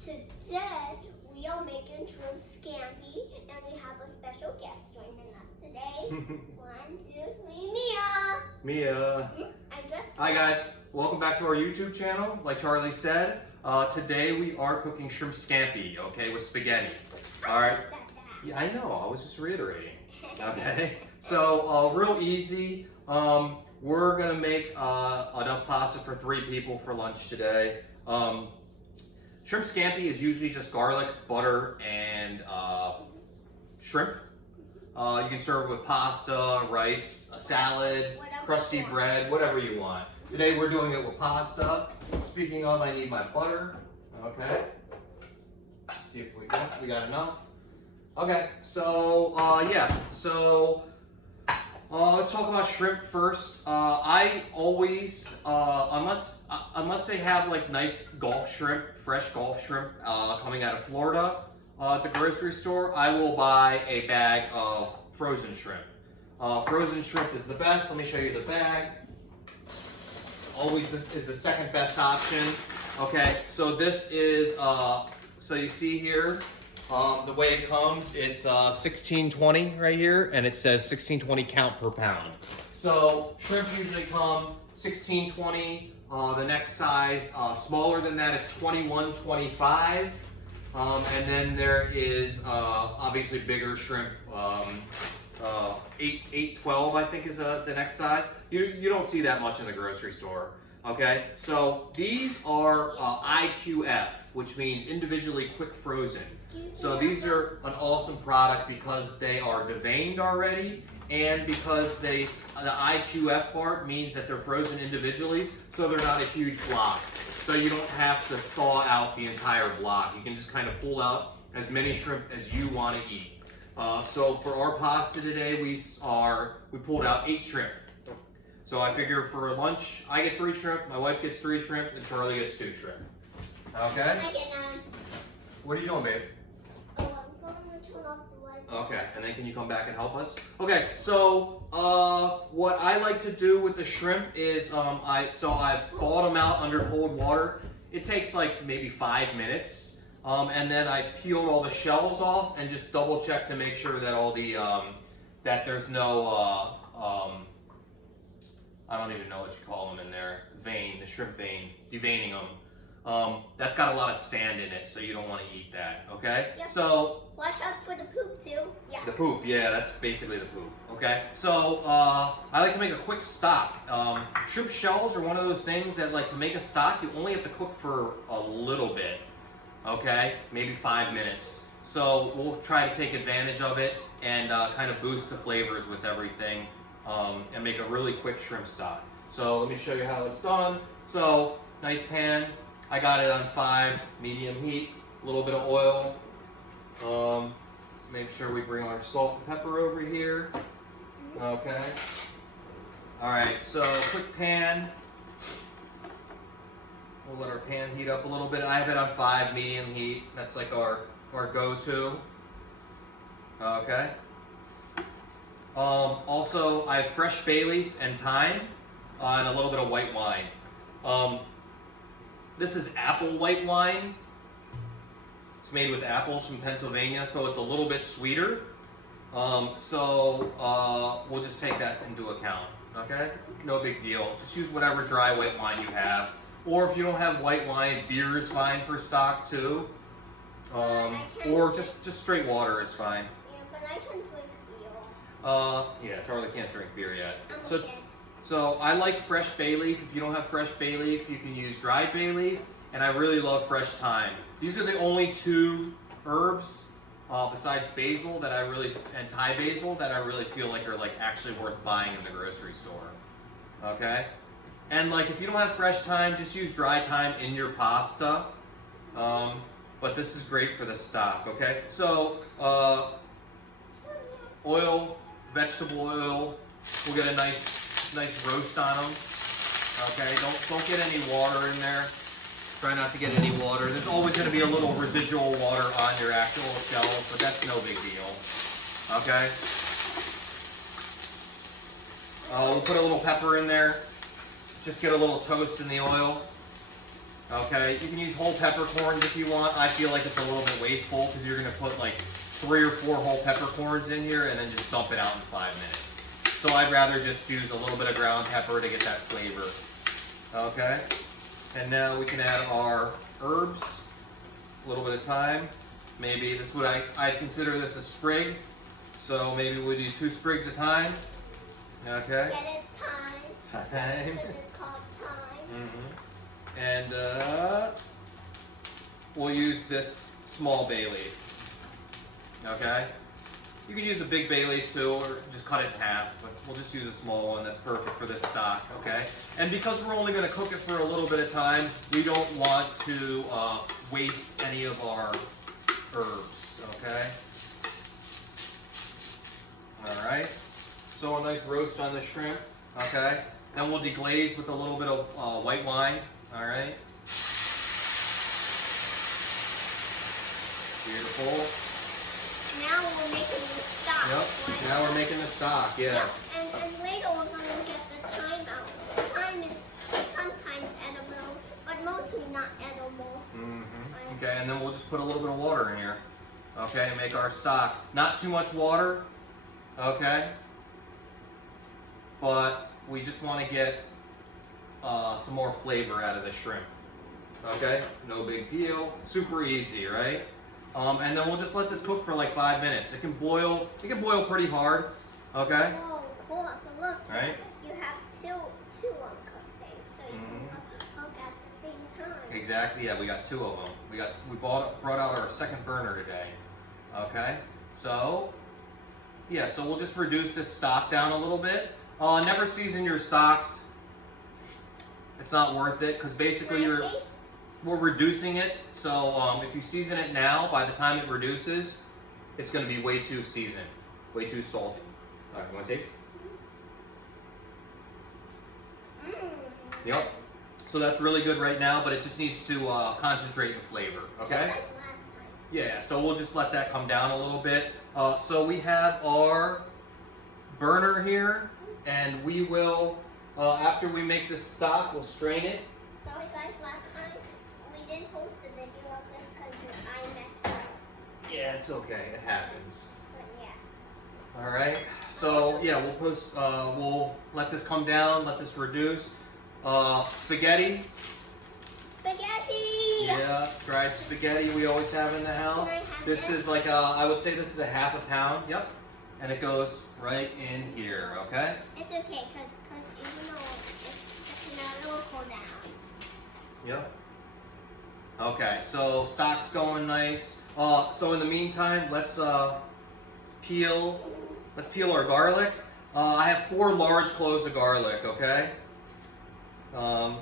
Today we are making shrimp scampi, and we have a special guest joining us today. 1, 2, 3, Mia. Mia. Hi guys, welcome back to our YouTube channel. Like Charlie said, today we are cooking shrimp scampi, okay, with spaghetti. All right. Yeah, I know. I was just reiterating. Okay. So real easy. We're gonna make enough pasta for 3 people for lunch today. Shrimp scampi is usually just garlic, butter, and shrimp. You can serve it with pasta, rice, a salad, crusty bread, whatever you want. Today we're doing it with pasta. Speaking of, I need my butter. Okay. See if we got enough. Okay. So yeah. So let's talk about shrimp first. I always, unless they have like nice Gulf shrimp, fresh Gulf shrimp coming out of Florida at the grocery store, I will buy a bag of frozen shrimp. Frozen shrimp is the best. Let me show you the bag. Always is the second best option. Okay, so this is, so you see here, the way it comes, it's 1620 right here, and it says 1620 count per pound. So shrimp usually come 1620. The next size smaller than that is 2125. And then there is obviously bigger shrimp. 812 I think is the next size. You don't see that much in the grocery store. Okay, so these are IQF, which means individually quick frozen. So these are an awesome product because they are deveined already, and because the IQF part means that they're frozen individually, so they're not a huge block. So you don't have to thaw out the entire block. You can just kind of pull out as many shrimp as you want to eat. So for our pasta today, we pulled out 8 shrimp. So I figure for lunch, I get 3 shrimp, my wife gets 3 shrimp, and Charlie gets 2 shrimp. Okay? I get 9. What are you doing, babe? Oh, I'm going to turn off the light. Okay, and then can you come back and help us? Okay, so what I like to do with the shrimp is I've thawed them out under cold water. It takes like maybe 5 minutes, and then I peeled all the shells off and just double check to make sure that all the that there's no I don't even know what you call them in there, vein, the shrimp vein, deveining them. That's got a lot of sand in it, so you don't want to eat that, okay? Yep. So watch out for the poop too. Yeah. the poop, yeah, that's basically the poop, okay? So I like to make a quick stock. Shrimp shells are one of those things that, like, to make a stock, you only have to cook for a little bit, okay? Maybe 5 minutes. So we'll try to take advantage of it and kind of boost the flavors with everything. And make a really quick shrimp stock. So let me show you how it's done. So nice pan. I got it on 5 medium heat. A little bit of oil. Make sure we bring our salt and pepper over here. Okay. All right. So quick pan. We'll let our pan heat up a little bit. I have it on 5 medium heat. That's like our go-to. Okay. Also, I have fresh bay leaf and thyme and a little bit of white wine. This is apple white wine. It's made with apples from Pennsylvania, so it's a little bit sweeter. We'll just take that into account, okay? No big deal. Just use whatever dry white wine you have. Or if you don't have white wine, beer is fine for stock too. Or just straight water is fine. Yeah, but I can drink beer. Yeah, Charlie can't drink beer yet. So I like fresh bay leaf. If you don't have fresh bay leaf, you can use dried bay leaf. And I really love fresh thyme. These are the only 2 herbs besides basil that and Thai basil that I really feel like are like actually worth buying in the grocery store. Okay? And like if you don't have fresh thyme, just use dry thyme in your pasta. But this is great for the stock, okay? So oil, vegetable oil. We'll get a nice roast on them. Okay, don't get any water in there. Try not to get any water. There's always going to be a little residual water on your actual shells, but that's no big deal. Okay. We'll put a little pepper in there. Just get a little toast in the oil. Okay, you can use whole peppercorns if you want. I feel like it's a little bit wasteful because you're gonna put like 3 or 4 whole peppercorns in here and then just dump it out in 5 minutes. So I'd rather just use a little bit of ground pepper to get that flavor. Okay, and now we can add our herbs, a little bit of thyme. Maybe this would I consider this a sprig, so maybe we'll do 2 sprigs of thyme. Okay. Get it time. Thyme. This is called time. And we'll use this small bay leaf. Okay? You can use a big bay leaf too, or just cut it in half, but we'll just use a small one that's perfect for this stock, okay? And because we're only going to cook it for a little bit of time, we don't want to waste any of our herbs, okay? Alright, so a nice roast on the shrimp, okay? Then we'll deglaze with a little bit of white wine, alright? Beautiful. Now we're making the stock. Yep, Right? now we're making the stock, yeah. And later we're going to get the thyme out. The thyme is sometimes edible, but mostly not edible. Right? Okay, and then we'll just put a little bit of water in here. Okay, and make our stock. Not too much water, okay? But we just want to get some more flavor out of the shrimp. Okay, no big deal. Super easy, right? And then we'll just let this cook for like 5 minutes. It can boil pretty hard. Okay? Oh, cool. But look, Right? you have two uncooked things, so you can cook at the same time. Exactly. Yeah, we got 2 of them. We brought out our second burner today. Okay? So, yeah, so we'll just reduce this stock down a little bit. Never season your stocks. It's not worth it because basically we're reducing it. So if you season it now, by the time it reduces, it's going to be way too seasoned, way too salty. All right, you want to taste? Yep. So that's really good right now, but it just needs to concentrate in flavor. Okay? Just like last time. Yeah. So we'll just let that come down a little bit. So we have our burner here, and we will. After we make this stock, we'll strain it. Sorry guys, last time we didn't post a video of this because I messed up. Yeah, it's okay. It happens. But yeah. All right. So yeah, we'll let this come down. Let this reduce. Spaghetti. Spaghetti! Yeah, dried spaghetti we always have in the house. This is like I would say this is a ½ pound. Yep. And it goes right in here. Okay. It's okay because even though it's now, it will cool down. Yep. Okay, so stock's going nice. So in the meantime, let's peel our garlic. I have 4 large cloves of garlic. Okay. I'm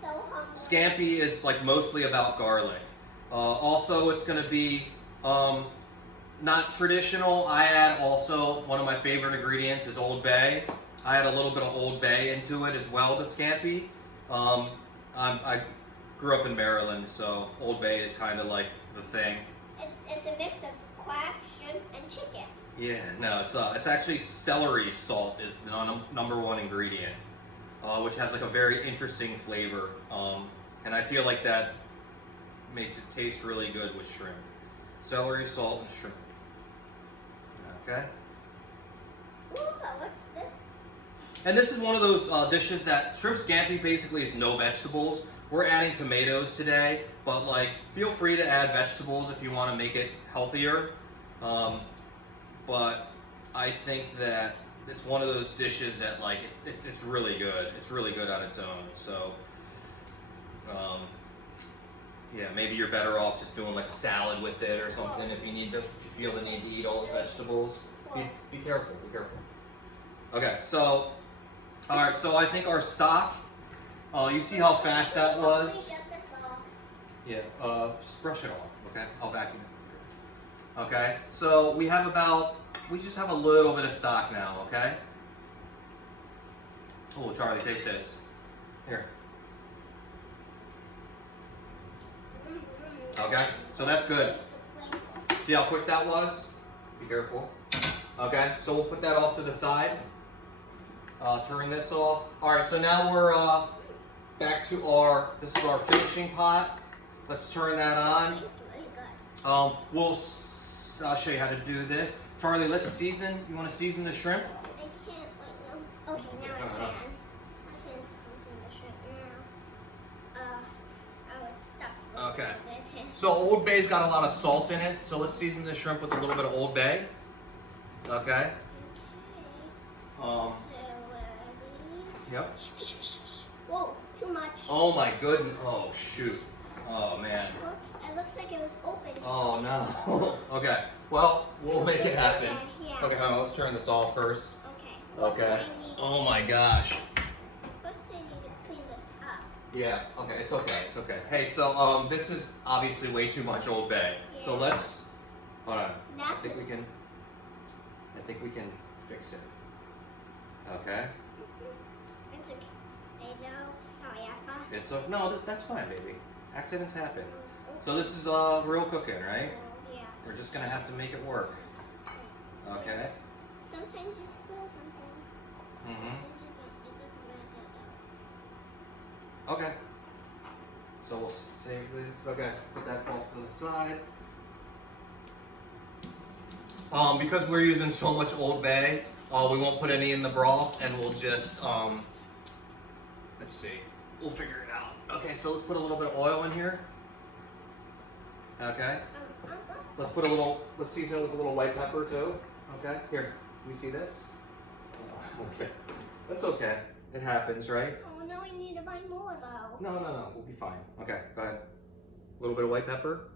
so hungry. Scampi is like mostly about garlic. Also, it's going to be not traditional. I add also one of my favorite ingredients is Old Bay. I add a little bit of Old Bay into it as well to Scampi. I grew up in Maryland, so Old Bay is kind of like the thing. It's a mix of quack, shrimp, and chicken. Yeah, no, it's actually celery salt is the number 1 ingredient, which has like a very interesting flavor, and I feel like that makes it taste really good with shrimp. Celery, salt, and shrimp. Okay. Ooh, what's this? And this is one of those dishes that shrimp scampi basically is no vegetables. We're adding tomatoes today, but like feel free to add vegetables if you want to make it healthier. But I think that it's one of those dishes that like it's really good. It's really good on its own. So yeah, maybe you're better off just doing like a salad with it or something if you feel the need to eat all the vegetables. Be careful. Be careful. Okay, so all right. So I think our stock. You see how fast that was? Yeah. Just brush it off. Okay. I'll vacuum it. Okay. So we just have a little bit of stock now. Okay. Oh, Charlie, taste this. Here. Okay. So that's good. See how quick that was? Be careful. Okay. So we'll put that off to the side. Turn this off. All right. So now back to this is our finishing pot. Let's turn that on. It's really good. I'll show you how to do this. Charlie, let's season. You want to season the shrimp? I can't right now. Okay, now I can. I can season the shrimp now. I was stuck. Okay. With it. So Old Bay's got a lot of salt in it, so let's season the shrimp with a little bit of Old Bay. Okay. Okay. Um. So, Yep. whoa, too much. Oh my goodness. Oh shoot. Oh man. Whoops, it looks like it was open. Oh no. Okay. Well, we'll make it happen. Yeah. Okay, hold on, let's turn this off first. Okay. Okay. Oh my gosh. First, I need to clean this up. Yeah. Okay. It's okay. It's okay. Hey, so this is obviously way too much Old Bay. So Yeah. let's. Hold on. I That's think we can. I think we can fix it. Okay. It's okay. I know. Sorry, Appa. It's no. That's fine, baby. Accidents happen. Oh, So this is real cooking, right? yeah. We're just gonna have to make it work. Okay. Sometimes you spill something. Mhm. It doesn't matter. Okay. So we'll save this. Okay. Put that off to the side. Because we're using so much Old Bay, we won't put any in the broth, and we'll just let's see. We'll figure it out. Okay. So let's put a little bit of oil in here. Okay. Let's put a little. Let's season it with a little white pepper too. Okay. Here. Can you see this? Okay. That's okay. It happens, right? Oh, no, we need to buy more though. No. We'll be fine. Okay. Go ahead. A little bit of white pepper.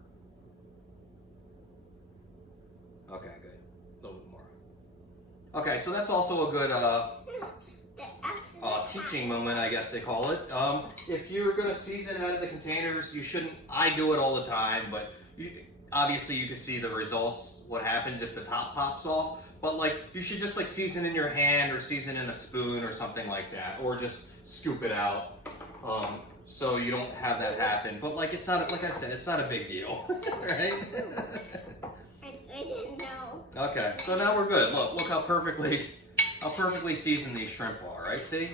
Okay. Good. A little bit more. Okay. So that's also a good teaching moment, I guess they call it. If you're gonna season out of the containers, you shouldn't. I do it all the time, but obviously you can see the results. What happens if the top pops off? But like, you should just like season in your hand or season in a spoon or something like that, or just scoop it out, so you don't have that happen. But like, it's not, like I said, it's not a big deal, right? I didn't know. Okay, so now we're good. Look how perfectly seasoned these shrimp are, right? See?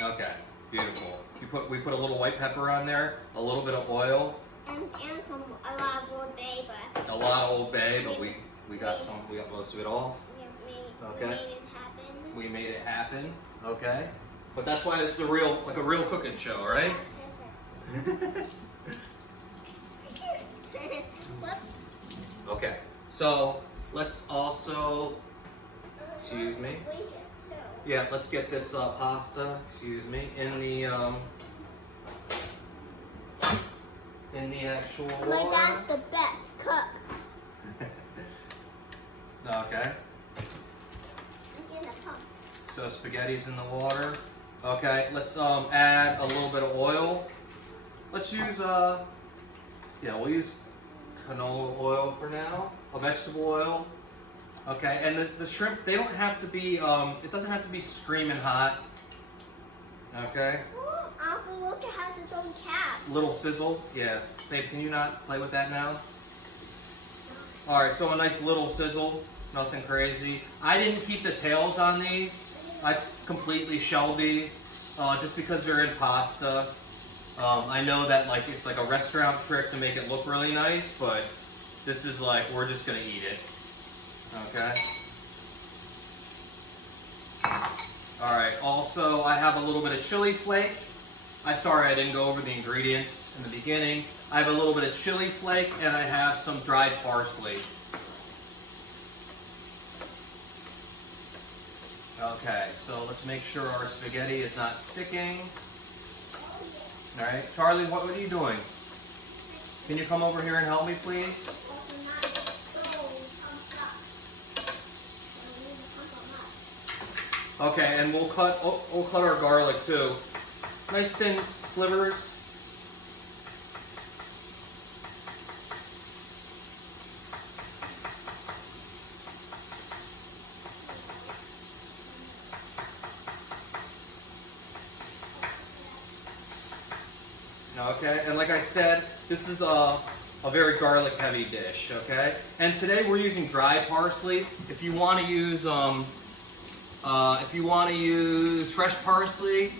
Okay, beautiful. We put a little white pepper on there, a little bit of oil, And a lot of Old Bay, but a lot of Old Bay, but we got most of it off. we made it happen. We made it happen. Okay, but that's why this is a real cooking show, right? Whoops. Okay, so let's also, excuse me. Yeah, let's get this pasta, excuse me, in the actual water. My dad's the best cook. Okay. So spaghetti's in the water. Okay, let's add a little bit of oil. Let's use we'll use canola oil for now, a vegetable oil. Okay, and the shrimp, they don't have to be it doesn't have to be screaming hot. Okay. Oh, Uncle, look, it has its own cap. Little sizzle. Yeah. Babe, can you not play with that now? Alright, so a nice little sizzle. Nothing crazy. I didn't keep the tails on these. I completely shelled these just because they're in pasta. I know that like it's like a restaurant trick to make it look really nice, but this is like, we're just gonna eat it. Okay. Alright, also I have a little bit of chili flake. Sorry I didn't go over the ingredients in the beginning. I have a little bit of chili flake and I have some dried parsley. Okay, so let's make sure our spaghetti is not sticking. Alright, Charlie, what are you doing? Can you come over here and help me, please? Okay, and we'll cut our garlic too. Nice thin slivers. Okay, and like I said, this is a very garlic heavy dish, okay? And today we're using dried parsley. If you want to use fresh parsley,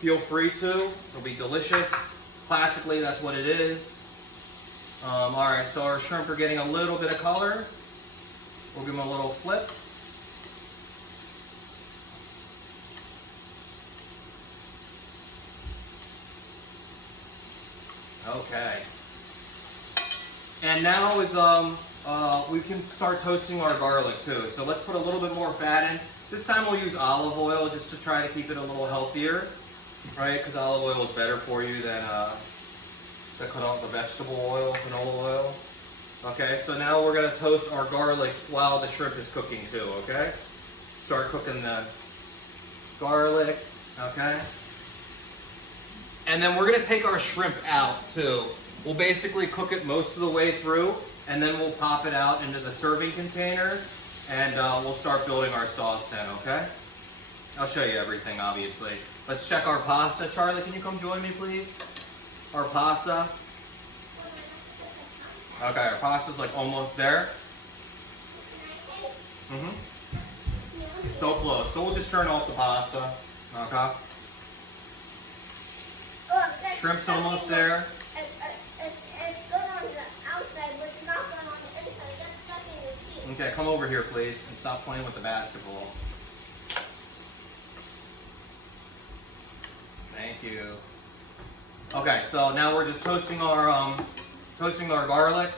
feel free to. It'll be delicious. Classically, that's what it is. Alright, so our shrimp are getting a little bit of color. We'll give them a little flip. Okay. And now is we can start toasting our garlic too. So let's put a little bit more fat in. This time we'll use olive oil just to try to keep it a little healthier, right? Because olive oil is better for you than the vegetable oil, canola oil. Okay, so now we're gonna toast our garlic while the shrimp is cooking too, okay? Start cooking the garlic, okay? And then we're gonna take our shrimp out too. We'll basically cook it most of the way through, and then we'll pop it out into the serving container, and we'll start building our sauce then, okay? I'll show you everything, obviously. Let's check our pasta. Charlie, can you come join me, please? Our pasta. Okay, our pasta's like almost there. So close. So we'll just turn off the pasta, okay? Shrimp's almost there. It's good on the outside, but it's not good on the inside. It gets stuck in your teeth. Okay, come over here, please, and stop playing with the basketball. Thank you. Okay, so now we're just toasting our garlic.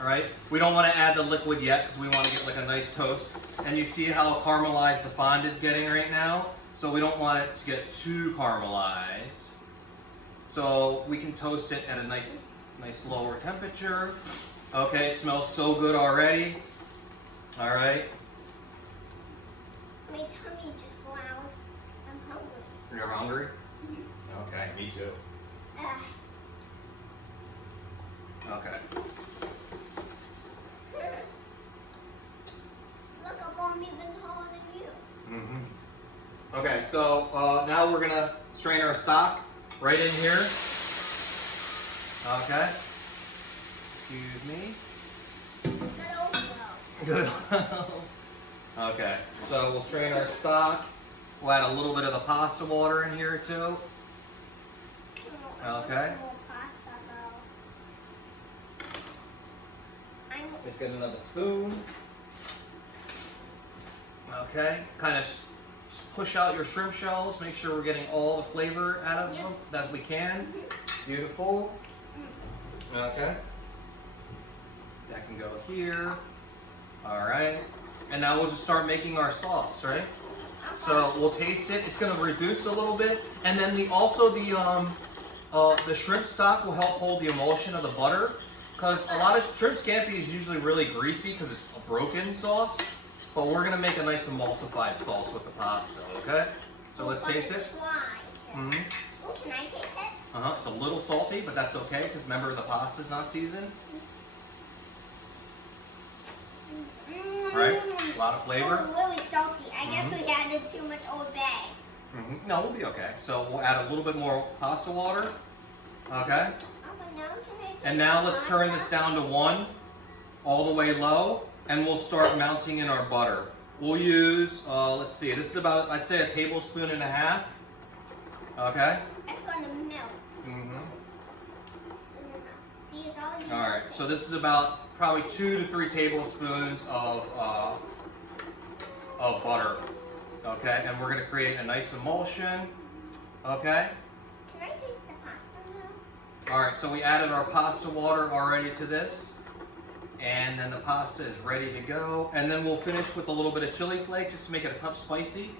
All right. We don't want to add the liquid yet because we want to get like a nice toast. And you see how caramelized the fond is getting right now. So we don't want it to get too caramelized. So we can toast it at a nice lower temperature. Okay, it smells so good already. All right. My tummy just growled. I'm hungry. You're hungry? Okay, me too. Okay. Look, I'm even taller than you. Okay, so now we're gonna strain our stock right in here. Okay. Excuse me. Good. Okay, so we'll strain our stock. We'll add a little bit of the pasta water in here too. Okay. Just get another spoon. Okay, kind of push out your shrimp shells. Make sure we're getting all the flavor out of them that we can. Beautiful. Okay. That can go here. All right. And now we'll just start making our sauce, right? So we'll taste it. It's going to reduce a little bit, and then the shrimp stock will help hold the emulsion of the butter. Because a lot of shrimp scampi is usually really greasy because it's a broken sauce. But we're going to make a nice emulsified sauce with the pasta, okay? So let's taste it. Oh, can I taste it? It's a little salty, but that's okay because remember the pasta's not seasoned. Right? A lot of flavor. It's really salty. I guess we added too much Old Bay. No, we'll be okay. So we'll add a little bit more pasta water. Okay? And now let's turn this down to 1, all the way low, and we'll start melting in our butter. We'll use, let's see, this is about, I'd say, 1.5 tablespoons. Okay? It's going to melt. All right, so this is about probably 2 to 3 tablespoons of butter. Okay, and we're going to create a nice emulsion. Okay? Can I taste the pasta now? All right, so we added our pasta water already to this. And then the pasta is ready to go. And then we'll finish with a little bit of chili flake just to make it a touch spicy.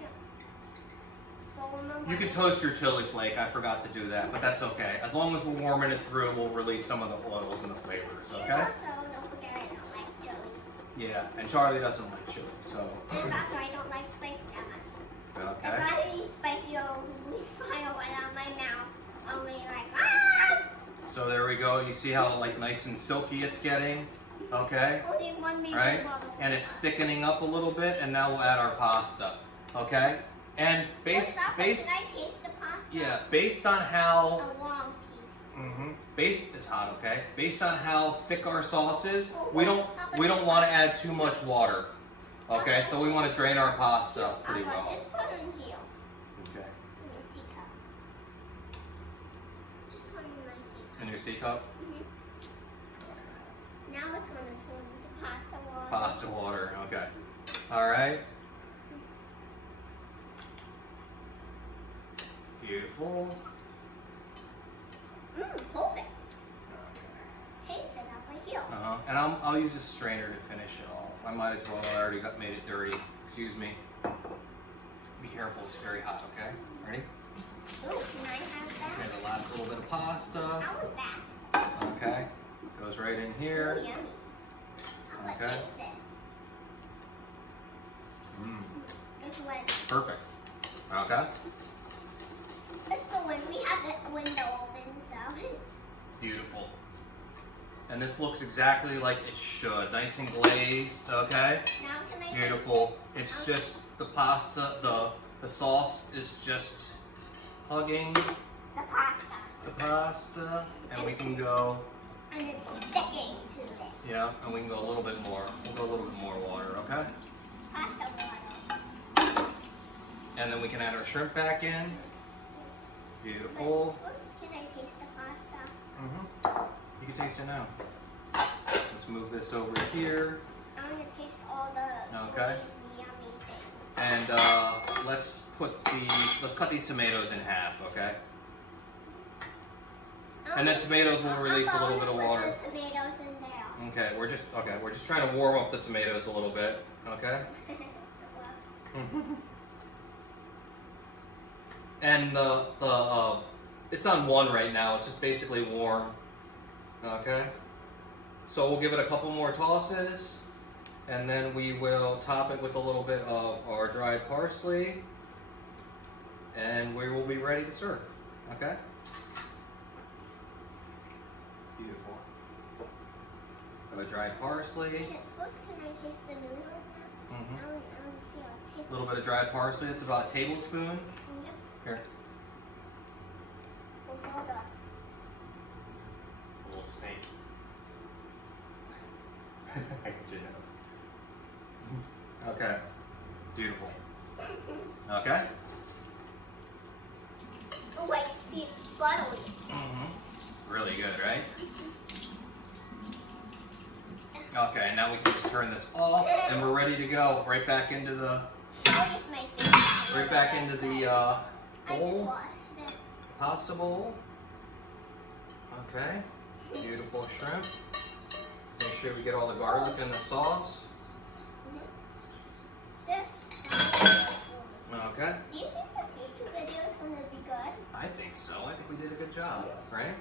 You can toast your chili flake. I forgot to do that, but that's okay. As long as we're warming it through, we'll release some of the oils and the flavors, okay? Also, don't forget I don't like chili. Yeah, and Charlie doesn't like chili, so. And also, I don't like spicy that much. Okay. If I eat spicy, it'll leave fire right out my mouth. I'll be like, ah! So there we go. You see how like nice and silky it's getting? Okay? Only one reason Right? bottle. And it's thickening up a little bit, and now we'll add our pasta. Okay? And Can I taste the pasta? yeah, based on how A long piece. it's hot, okay? Based on how thick our sauce is, we don't want to add too much water. Okay, so we want to drain our pasta pretty well. Just put it in here. Okay. In your C cup? Now it's going to turn into pasta water. Pasta water, okay. All right. Beautiful. Perfect. Okay. Taste it up right here. And I'll use a strainer to finish it off. I might as well. I already made it dirty. Excuse me. Be careful. It's very hot. Okay. Ready? Oh, can I have that? Okay. The last little bit of pasta. How was that? Okay. Goes right in here. Really yummy. I'm gonna Okay. taste it. It's wet. Perfect. Okay. It's the one we have the window open, so. Beautiful. And this looks exactly like it should. Nice and glazed. Okay. Now can I? Beautiful. It's just the pasta. The sauce is just hugging The pasta. the pasta, and we can go. And it's sticking to it. Yeah, and we can go a little bit more. We'll go a little bit more water, okay? Pasta water. And then we can add our shrimp back in. Beautiful. Can I taste the pasta? You can taste it now. Let's move this over here. I want to taste all the Okay. crazy yummy things. And let's cut these tomatoes in half, okay? And then tomatoes will release a little bit of water. Put the tomatoes in there. Okay, we're just trying to warm up the tomatoes a little bit, okay? And it's on 1 right now. It's just basically warm, okay? So we'll give it a couple more tosses, and then we will top it with a little bit of our dried parsley, and we will be ready to serve, okay? Beautiful. Dried parsley. First, can I taste the noodles now? I want to see how it tastes. A little bit of dried parsley. It's about a tablespoon. Yep. Here. With all the A little snake. I get your nose. Okay. Beautiful. Okay. Oh, I can see it's buttery. Really good, right? Okay, now we can just turn this off, and we're ready to go. Right back into the That was my favorite. right back into the I just bowl, washed it. pasta bowl. Okay. Beautiful shrimp. Make sure we get all the garlic in the sauce. This. Okay. Do you think this YouTube video is going to be good? I think so. I think we did a good job, right?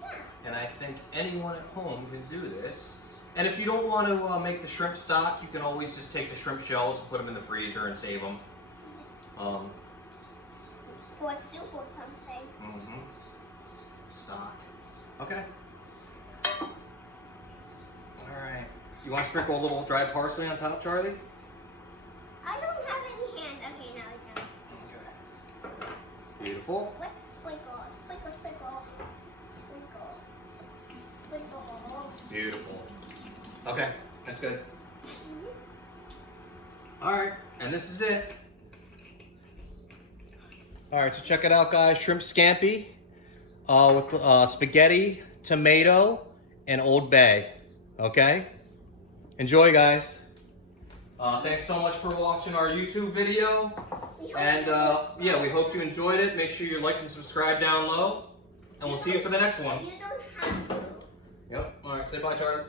Yeah. And I think anyone at home can do this. And if you don't want to make the shrimp stock, you can always just take the shrimp shells and put them in the freezer and save them. For a soup or something. Stock. Okay. All right. You want to sprinkle a little dried parsley on top, Charlie? I don't have any hands. Okay, now I can. Okay. Beautiful. Let's sprinkle. Sprinkle, sprinkle. Sprinkle. Sprinkle. Beautiful. Okay, that's good. All right, and this is it. All right, so check it out, guys. Shrimp scampi with spaghetti, tomato, and Old Bay. Okay? Enjoy, guys. Thanks so much for watching our YouTube video. And yeah, we hope you enjoyed it. Make sure you like and subscribe down low. And we'll see you for the next one. You don't have to. Yep. All right, say bye, Charlie.